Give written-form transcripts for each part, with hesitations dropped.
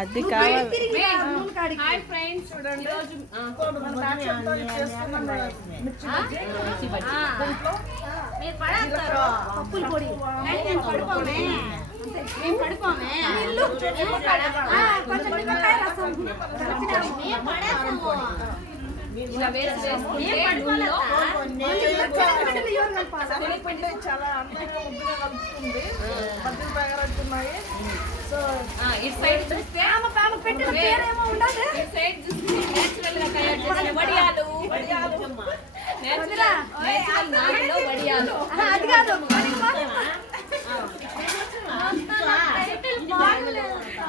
అది కావాలి. Hi friends, ఈరోజు పప్పుల పొడి పడుకోమే ఇలా వేసుకుంటే చాలా అందంగా ముద్దుగా కలుపుతుంది. మధ్యలో తయారవుతున్నాయి. సో ఇటు సైడ్ చూస్తే ఇటు సైడ్ చూస్తే నేచురల్ గా తయారు చేసిన వడియాలు, నేచురల్ నాలుగులో వడియాలు. అది కాదు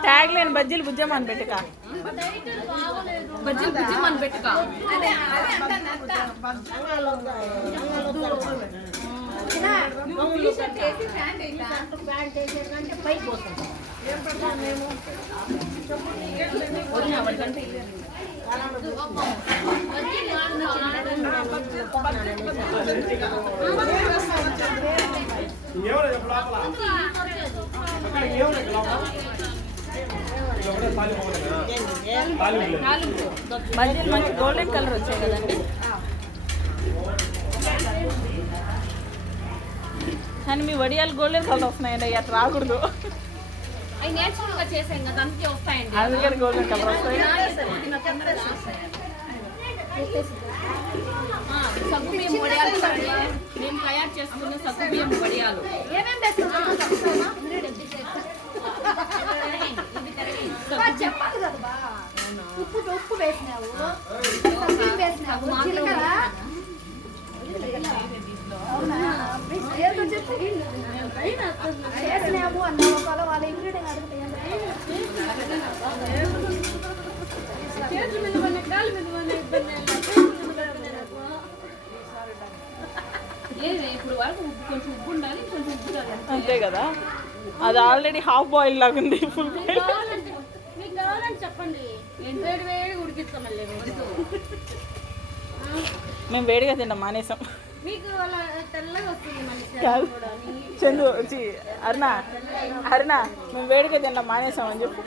ట్యాగ్ లేని బజ్జీలు బుజ్జమ్మని పెట్టుక, బజ్జీలు బుజ్జమ్మని పెట్టుక. ఏం పెడతాం మేము? బజ్జీలు మంచి గోల్డెన్ కలర్ వచ్చాయి కదండి. కానీ మీ వడియాలు గోల్డెన్ కలర్ వస్తున్నాయండి, అట్లా రాకూడదు. అవి నేచురల్ గా చేసాం కదా, అందుకే వస్తాయండి. అందుకని గోల్డెన్ కలర్ వస్తాయి. సగ్గుబియ్యం వడియాలు మేము తయారు చేసుకున్న సగ్గుబియ్యం వడియాలు. చెప్పాలి కదా, ఉప్పు వేసినావు, చేసినాము అన్న ఒకవేళ వాళ్ళ ఇంగ్రీడియంట్ అడుగుతాయి. ఇప్పుడు వరకు కొంచెం ఉప్పు ఉండాలి, కొంచెం ఉప్పు అంతే కదా. అది ఆల్రెడీ హాఫ్ బాయిల్ లాగా ఉంది. ఫుల్ బాయిల్ మీకు కావాలని చెప్పండి, వేడి వేడి ఉడికిస్తాం. మళ్ళీ మేము వేడిగా తిన్నాం, మానేసాం. మీకు అలా తెల్లగా వస్తుంది మళ్ళీ. చందు వచ్చి అరుణ మేము వేడిగా తిన్నాం, మానేసాం అని చెప్పు.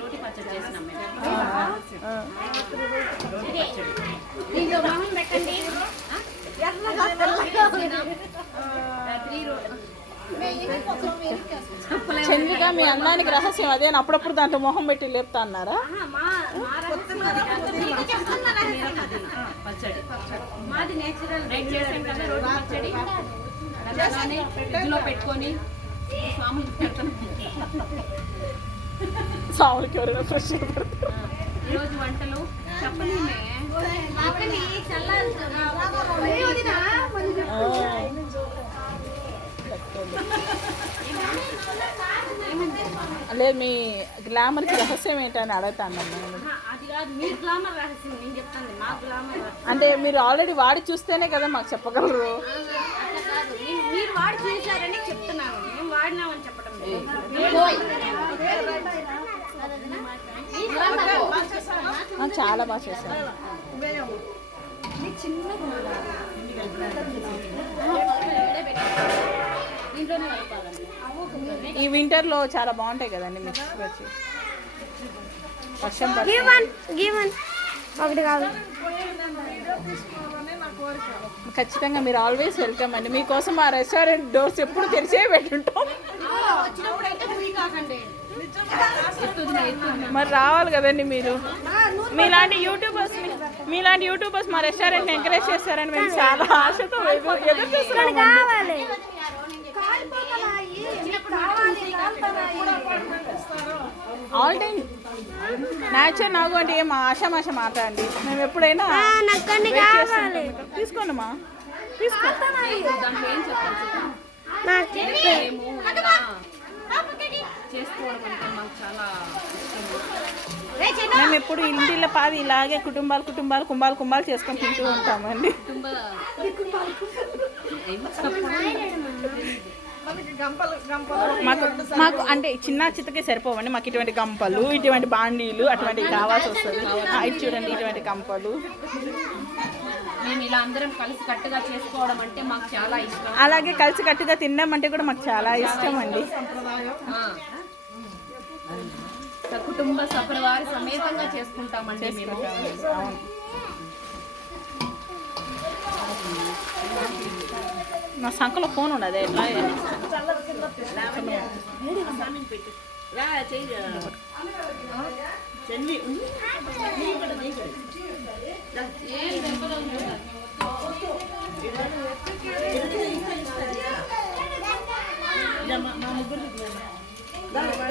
రోటి పచ్చడి చేసినాం మేము. పెట్టండి. చంద్రిక మీ అన్నానికి రహస్యం అదే, అప్పుడప్పుడు దాంట్లో మొహం పెట్టి లేపుతా అన్నారా? పచ్చడి మాది నేచురల్ రైట్ చేసాం కదా, రోటి పచ్చడి అలానే ఫ్రిడ్జ్ లో పెట్టుకొని స్వాములు పెడతాం. సాములకి ఎవరైనా ఫ్రెష్ ఈరోజు వంటలు చెప్పండి. లేదు, మీ గ్లామర్కి రహస్యం ఏంటని అడుగుతాను. అంటే మీరు ఆల్రెడీ వాడి చూస్తేనే కదా మాకు చెప్పగలరు. మీరు వాడి చూసారని చెప్తున్నాను, మేము వాడినామని చెప్పడం చాలా బాగా చేశారు. ఈ వింటర్లో చాలా బాగుంటాయి కదండి మిక్స్ వచ్చి. వర్షం ఒకటి కాదు, ఖచ్చితంగా మీరు ఆల్వేస్ వెల్కమ్ అండి. మీకోసం ఆ రెస్టారెంట్ డోర్స్ ఎప్పుడు తెరిచే పెట్టుంటాం. మరి రావాలి కదండి మీరు. మీలాంటి యూట్యూబర్స్ మా రెస్టారెంట్ ఎంకరేజ్ చేస్తారని మేము చాలా ఆశతో ఎదురు చూస్తున్నాం. ఆల్ టైమ్ న్యాచురల్ నాగు అంటే ఏం ఆశామాష మాట అండి. మేము ఎప్పుడైనా తీసుకోండి మా దాంట్లో ఏం చెప్తాను చేసుకోవడం అంటే మాకు చాలా ఇష్టం. మేము ఎప్పుడు ఇంటిలో పాది ఇలాగే కుంభాలు చేసుకొని తింటూ ఉంటామండి. మాకు అంటే చిన్న చిత్తకే సరిపోవండి. మాకు ఇటువంటి గంపలు, ఇటువంటి బాండీలు అటువంటివి కావాల్సి వస్తుంది. ఇది చూడండి, ఇటువంటి గంపలు మేము ఇలా అందరం కలిసి కట్టుగా చేసుకోవడం అంటే మాకు చాలా ఇష్టం. అలాగే కలిసి కట్టుగా తినడం అంటే కూడా మాకు చాలా ఇష్టం అండి. కుటుంబ సపరివారి సమేతంగా చేసుకుంటామండి మేము. అవును. నా సంకలో ఫోన్ ఉండదు ఎట్లా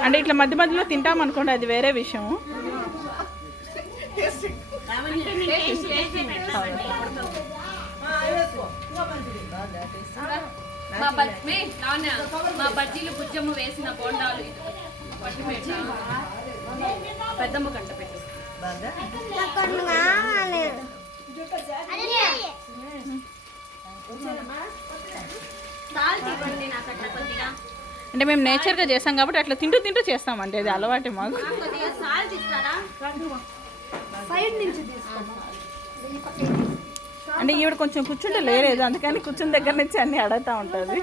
అంటే ఇట్లా మధ్య మధ్యలో తింటాం అనుకోండి, అది వేరే విషయం. మా బజ్జీలు బుజ్జమ్మ వేసిన బోండాలు పట్టిపెట్ట పెద్దమ్మ కంట పెట్టు. అంటే మేము నేచర్గా చేస్తాం కాబట్టి అట్లా తింటూ తింటూ చేస్తామండి, అది అలవాటే మాకు. అంటే ఈవిడ కొంచెం కూర్చుంటే లేదు, అందుకని కూర్చుని దగ్గర నుంచి అన్ని అడుగుతూ ఉంటుంది.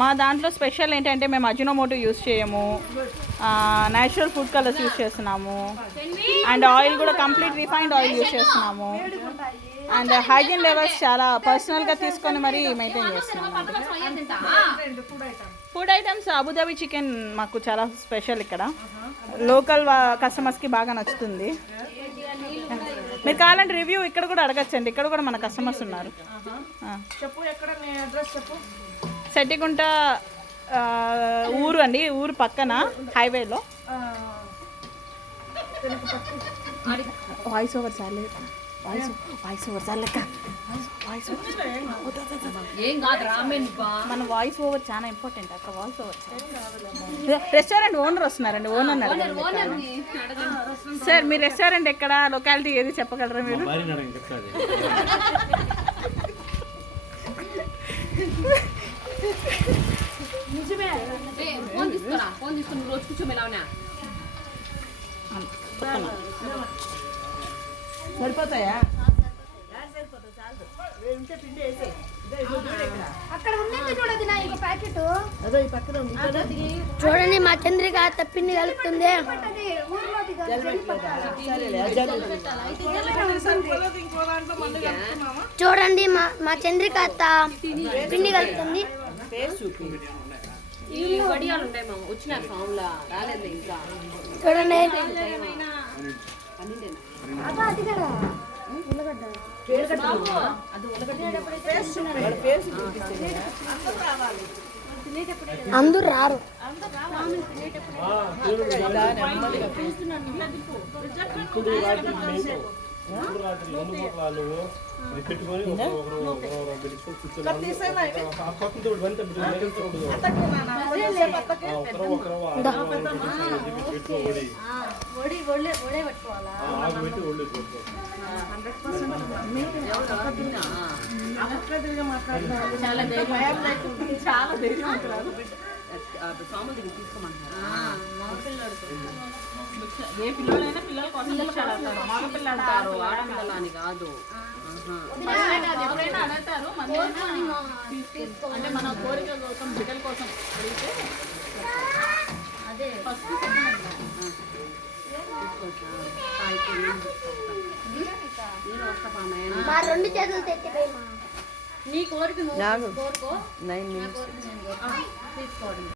మా దాంట్లో స్పెషల్ ఏంటంటే మేము అజినోమోటో యూస్ చేయము, న్యాచురల్ ఫుడ్ కలర్స్ యూస్ చేస్తున్నాము, అండ్ ఆయిల్ కూడా కంప్లీట్ రిఫైన్డ్ ఆయిల్ యూస్ చేస్తున్నాము, అండ్ హైజీన్ లెవెల్స్ చాలా పర్సనల్గా తీసుకొని మరీ మెయింటైన్ చేస్తున్నాము. ఫుడ్ ఐటమ్స్ అబుదాబి చికెన్ మాకు చాలా స్పెషల్. ఇక్కడ లోకల్ కస్టమర్స్కి బాగా నచ్చుతుంది. మీరు కావాలంటే రివ్యూ ఇక్కడ కూడా అడగచ్చండి, ఇక్కడ కూడా మన కస్టమర్స్ ఉన్నారు. చెప్పు, ఎక్కడ నీ అడ్రస్ చెప్పు. సెట్టిగుంట ఊరు అండి, ఊరు పక్కన హైవేలో. వాయిస్ ఓవర్ చాలే, వాయిస్ ఓవర్ చాలక, ఏం కాదు రామేన్. మన వాయిస్ ఓవర్ చాలా ఇంపార్టెంట్ అక్క. వాయిస్ ఓవర్ రెస్టారెంట్ ఓనర్ వస్తున్నారండి, ఓనర్ అడగండి. సార్ మీ రెస్టారెంట్ ఎక్కడ, లొకాలిటీ ఏది చెప్పగలరా మీరు? నిజమే. ఫోన్ తీసుకురా, ఫోన్ తీసుకుని రోజు కూర్చోమే లావనా. సరిపోతాయా? అక్కడ ఉన్నది చూడదు నా ఇంకో ప్యాకెట్. అదో ఈ పక్కన చూడండి మా చంద్రిక పిండి కలుపుతుంది. చూడండి మా చంద్రిక అత్త పిండి కలుపుతుంది. ఈ వడియాలు ఉన్నాయి మామ, వచ్చినారు ఫామ్లా, రాలేదు ఇంకా. చూడండి అందరూ రారు. చాలా ధైర్యం అంటారు. సాములు దగ్గర తీసుకోమంటారు. ఏ పిల్లలైనా పిల్లల కోసం మగ పిల్లలు అంటారు, ఆడపిల్లలు అని కాదు. ఎప్పుడైనా అడుగుతారు, అంటే మన కోరిక కోసం బిడ్డల కోసం అడిగితే అదే ఫస్ట్ మా రెండు చేతులు తెచ్చిపోయి నీ కోరిక కోరుకో. 9 minutes తీసుకోవడం